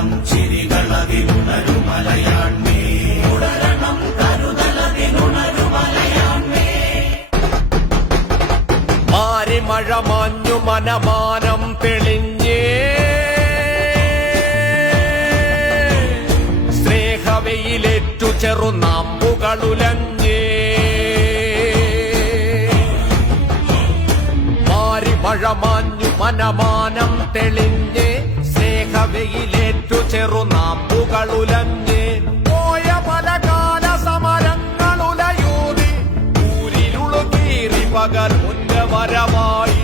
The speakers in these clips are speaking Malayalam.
തുടരണം ചിരികളതിലുണരുമലയാൺമേ തുടരണം കരുതലതിലുണരുമലയാൺമേ മാരിമഴ മാഞ്ഞു മനമാനം തെളിഞ്ഞേ സ്നേഹവെയിലേറ്റു ചെറുനാമ്പുകളുലഞ്ഞേ മാരിമഴ മാഞ്ഞു മനമാനം തെളിഞ്ഞേ സ്നേഹവെയിലേറ്റു ചെറുനാമ്പുകളുലഞ്ഞേ പോയ പലകാല സമരങ്ങളുലയൂതി ഊരിലുളുകീറി പകൽ മുന്റെ വരവായി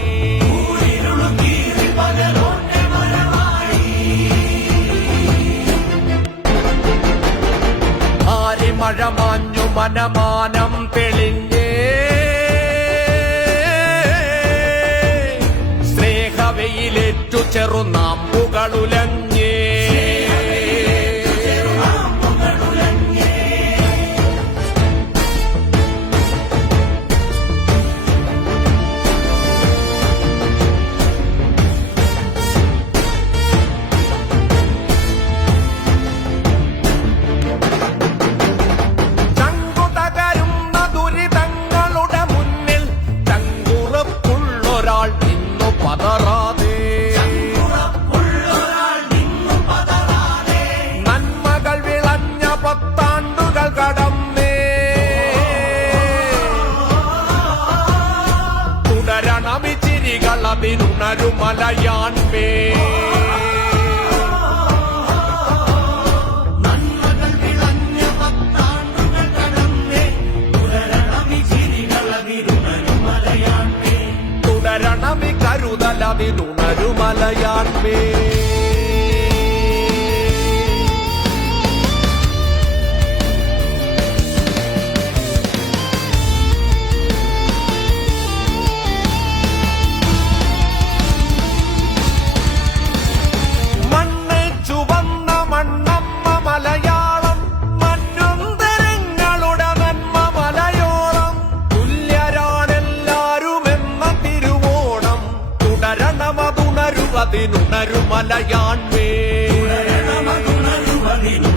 മഴ മാഞ്ഞു മനമാനം തെളിഞ്ഞേ സ്നേഹവെയിലേറ്റു ചെറുനാമ്പുകളുലഞ്ഞേ നന്മകൾ വിളഞ്ഞ പത്താണ്ടുകൾ കടന്നേ തുടരണമി ചിരികൾ അതിനുണരുമലയാൺമേ നന്മകൾ വിളഞ്ഞ പത്താണ്ടുകൾ കടന്നേ തുടരണമി ചിരികൾ അതിനുണരുമലയാൺമേ തുടരണമി കരുതലതിനുണരുമലയാൺമേ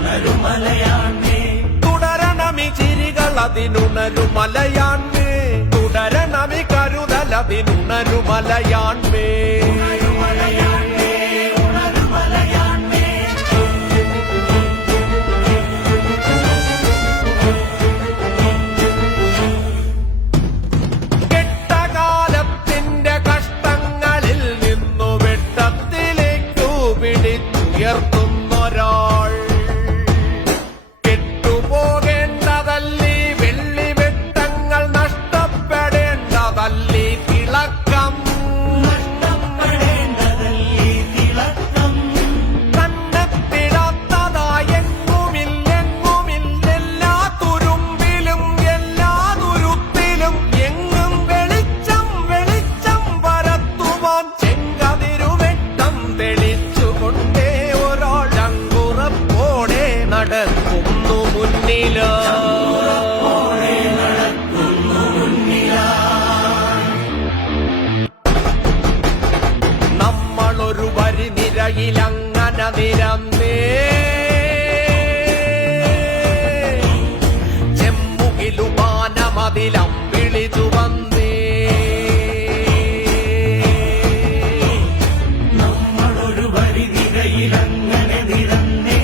അതിനുണരുമലയാൺമേ തുടരണമി ചിരികൾ അതിനുണരുമലയാൺമേ തുടരണമി കരുതലതിനുണരുമലയാൺമേ ഉയർത്തുന്നൊരാൾ കെട്ടുപോകേണ്ടതല്ലീ വെള്ളിവെട്ടങ്ങൾ നഷ്ടപ്പെടേണ്ടതല്ലീ തിളക്കം കണ്ണെത്തിടാത്തതായെങ്ങുമില്ലെങ്ങുമില്ലെല്ലാ തുരുമ്പിലും എല്ലാ തുരുത്തിലും എങ്ങും വെളിച്ചം വെളിച്ചം പരത്തുവാൻ ചെങ്കതിരുവെട്ടം തെളിച്ചുകൊണ്ടേ നടക്കുന്നു മുന്നിലോ നമ്മളൊരു വരി നിരയിലങ്ങനെ നിരന്നേ ചെമ്മുകിലുമാനമതിലം വിളിച്ചു വന്നേ നമ്മളൊരു വരി നിരയിലങ്ങനെ നിരന്നേ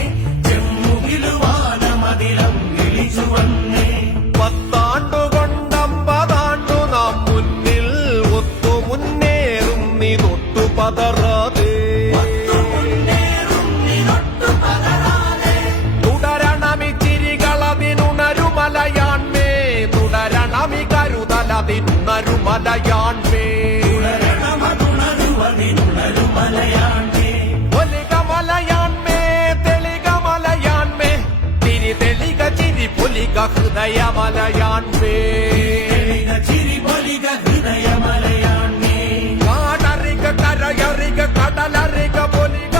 പത്താണ്ടുകൊണ്ടമ്പതാണ്ടു നാം മുന്നിൽ ഒത്തു മുന്നേറും നീ തൊട്ടു പതറാതെ തുടരണമി ചിരികളതിനുണരുമലയാൺമേ തുടരണമി കരുതലതിനുണരുമലയാൺമേ ഒലികമലയാൺമേ തെളികമലയാൺമേ തെളിക ചിരി പൊലിക ഹൃദയമലയാൺമേ കാടറിക കരയറിക കടലറിക പൊലിക